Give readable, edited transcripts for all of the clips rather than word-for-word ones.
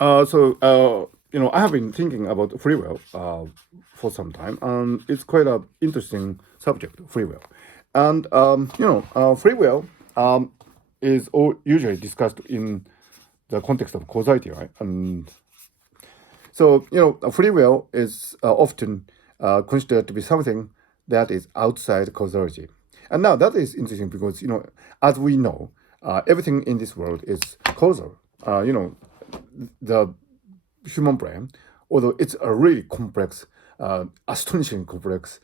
I have been thinking about free will for some time, and it's quite an interesting subject, free will. And free will is usually discussed in the context of causality, right? And free will is often considered to be something that is outside causality. And now that is interesting because, as we know, everything in this world is causal. The human brain, although it's a really complex, astonishing complex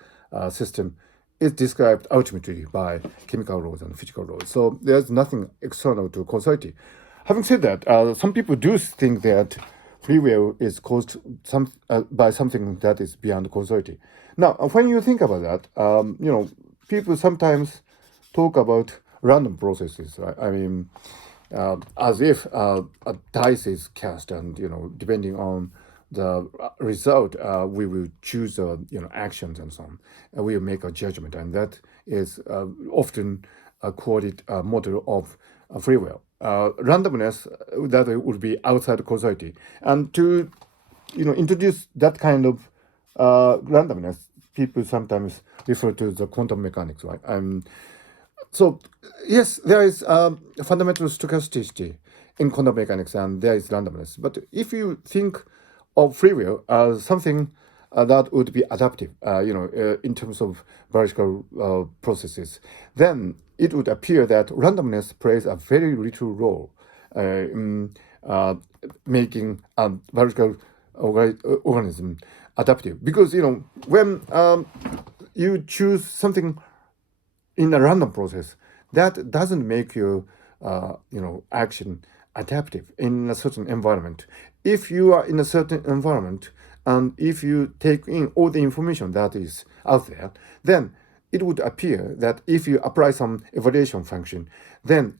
system, is described ultimately by chemical laws and physical laws. So there's nothing external to causality. Having said that, some people do think that free will is caused by something that is beyond causality. Now, when you think about that, people sometimes talk about random processes. Right? I mean, as if a dice is cast, and depending on the result, we will choose actions and so on, and we will make a judgment, and that is often quoted model of free will. Randomness that would be outside causality, and to introduce that kind of randomness, people sometimes refer to the quantum mechanics, right? So, yes, there is fundamental stochasticity in quantum mechanics, and there is randomness. But if you think of free will as something that would be adaptive, in terms of biological processes, then it would appear that randomness plays a very little role in making biological organism adaptive. Because, when you choose something in a random process, that doesn't make your action adaptive in a certain environment. If you are in a certain environment, and if you take in all the information that is out there, then it would appear that if you apply some evaluation function, then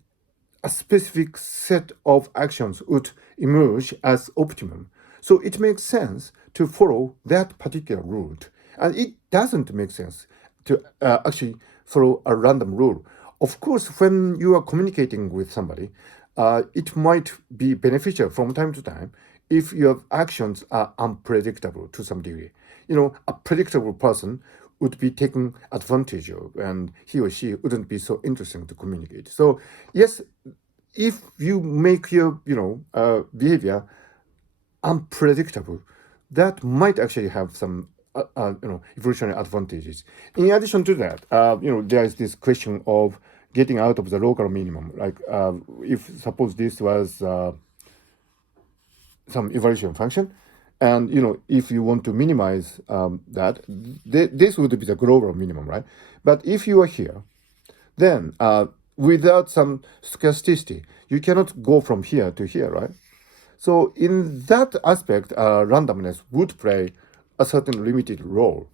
a specific set of actions would emerge as optimum. So it makes sense to follow that particular route. And it doesn't make sense to actually follow a random rule. Of course, when you are communicating with somebody, it might be beneficial from time to time if your actions are unpredictable to some degree. A predictable person would be taken advantage of, and he or she wouldn't be so interesting to communicate. So, yes, if you make your behavior unpredictable, that might actually have some evolutionary advantages. In addition to that, there is this question of getting out of the local minimum. Like if suppose this was some evaluation function, and if you want to minimize that, this would be the global minimum, right? But if you are here, then without some stochasticity, you cannot go from here to here, right? So in that aspect, randomness would play a certain limited role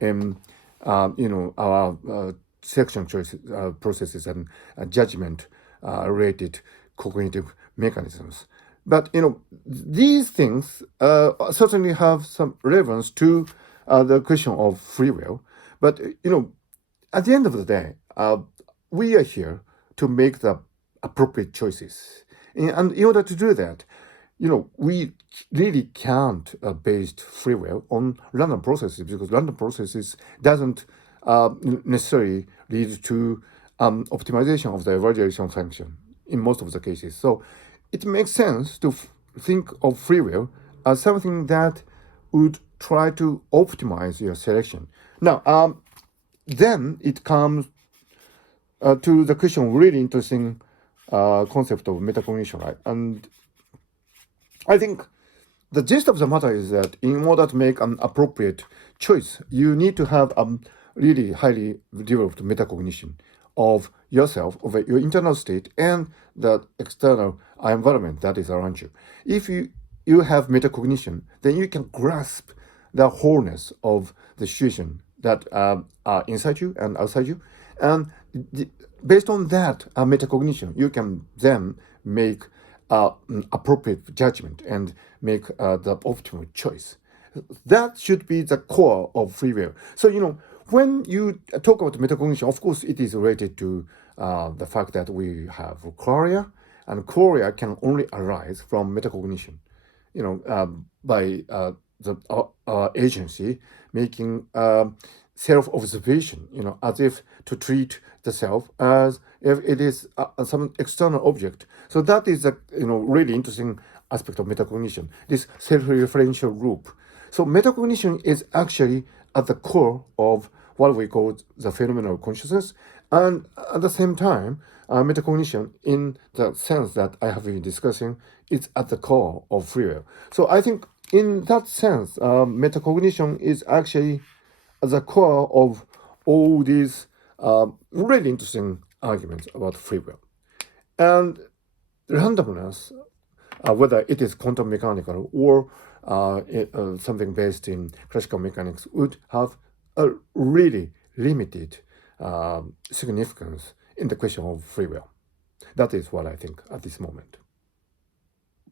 in our selection choice processes and judgment related cognitive mechanisms. But these things certainly have some relevance to the question of free will. But at the end of the day, we are here to make the appropriate choices, and in order to do that, we really can't base free will on random processes, because random processes doesn't necessarily lead to optimization of the evaluation function in most of the cases. So it makes sense to think of free will as something that would try to optimize your selection. Now, then it comes to the question, really interesting concept of metacognition, right? And I think the gist of the matter is that in order to make an appropriate choice, you need to have a really highly developed metacognition of yourself, of your internal state, and the external environment that is around you. If you have metacognition, then you can grasp the wholeness of the situation that are inside you and outside you. And based on that metacognition, you can then make appropriate judgment and make the optimal choice. That should be the core of free will. So, when you talk about metacognition, of course, it is related to the fact that we have qualia, and qualia can only arise from metacognition. by the agency making self-observation, as if to treat the self as if it is some external object. So that is a really interesting aspect of metacognition, this self-referential loop. So metacognition is actually at the core of what we call the phenomenal consciousness, and at the same time, metacognition, in the sense that I have been discussing, is at the core of free will. So I think in that sense, metacognition is actually at the core of all these really interesting arguments about free will. And randomness, whether it is quantum mechanical or something based in classical mechanics, would have a really limited significance in the question of free will. That is what I think at this moment.